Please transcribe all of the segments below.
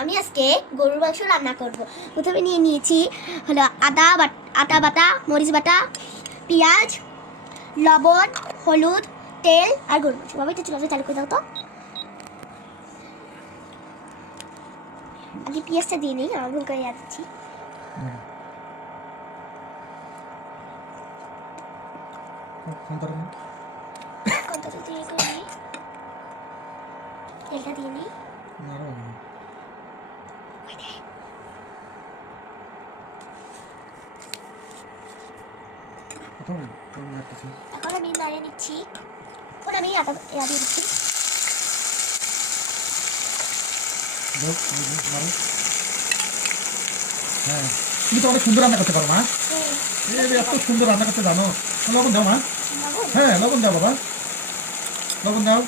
আমি আজকে গরুর মাংস রান্না করব। প্রথমে নিয়ে নিয়েছি হলো আদা বাটা, মরিচ বাটা, পেঁয়াজ, লবণ, হলুদ, তেল আর গরুর মাংস। বাবা একটু চুলাটা চালু করে দাও তো। আগে পেঁয়াজটা দিয়ে নিই, আমার ভুল করে যাচ্ছি। তেলটা দিয়ে নিই। এখন আমি নাড়িয়ে নিচ্ছি। এখন আমি আদা দিয়ে দিচ্ছি। হ্যাঁ, তুমি তো অনেক সুন্দর রান্না করতে পারো মা। এত সুন্দর রান্না করতে জানো। লবণ দাও মা। হ্যাঁ, লবণ দাও বাবা, লবণ দাও।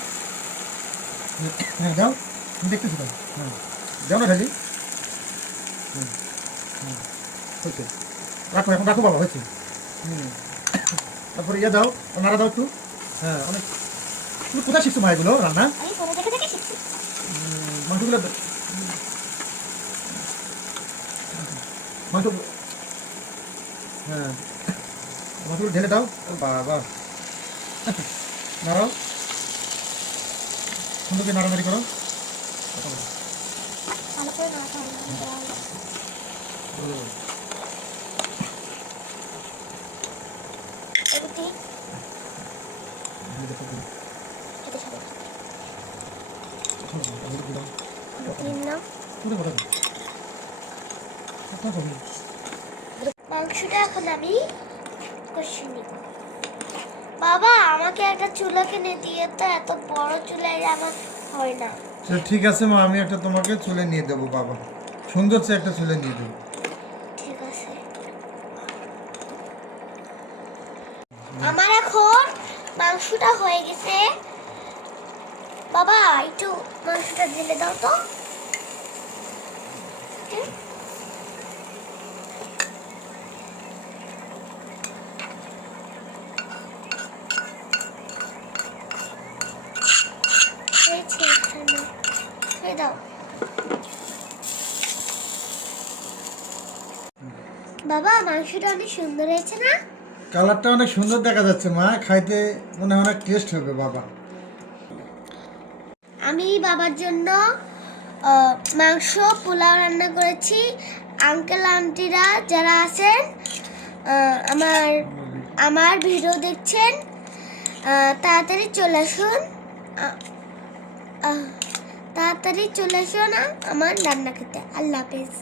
হ্যাঁ দাও, আমি দেখতেছি তো। হ্যাঁ দাও না ঢালি। হয়েছে, রাখো এখন, রাখো বাবা, হয়েছে। তারপরে ইয়ে দাও, নাড়া দাও একটু। হ্যাঁ, অনেক। তুমি কোথায় শিখছো মা এগুলো রান্না? মাংসগুলো মাংস, হ্যাঁ মাংসগুলো ঢেলে দাও। বাবা, নাড়াও, সুন্দর করে নাড়ানাড়ি করো। মাংসটা এখন আমি কষিয়ে নিব। বাবা আমাকে একটা চুলা কিনে দিয়ে তো, এত বড় চুলায় আমার হয় না। ঠিক আছে মা, আমি একটা তোমাকে চুলে নিয়ে দেবো বাবা, সুন্দর সে একটা চুলে নিয়ে দেবো। ঠিক আছে। আমার এখন মাংসটা হয়ে গেছে। বাবা একটু মাংসটা ঢেলে দাও তো। দাও বাবা, মাংসটা অনেক সুন্দর হয়েছে না? কালারটা অনেক সুন্দর দেখা যাচ্ছে মা, খাইতে মনে হয় অনেক টেস্ট হবে বাবা। আমি বাবার জন্য মাংস পোলাও রান্না করেছি। আঙ্কেল আন্টিরা যারা আছেন আমার ভিডিও দেখছেন, তাড়াতাড়ি চলে আসুন, আমার রান্না খেতে। আল্লাহ হাফেজ।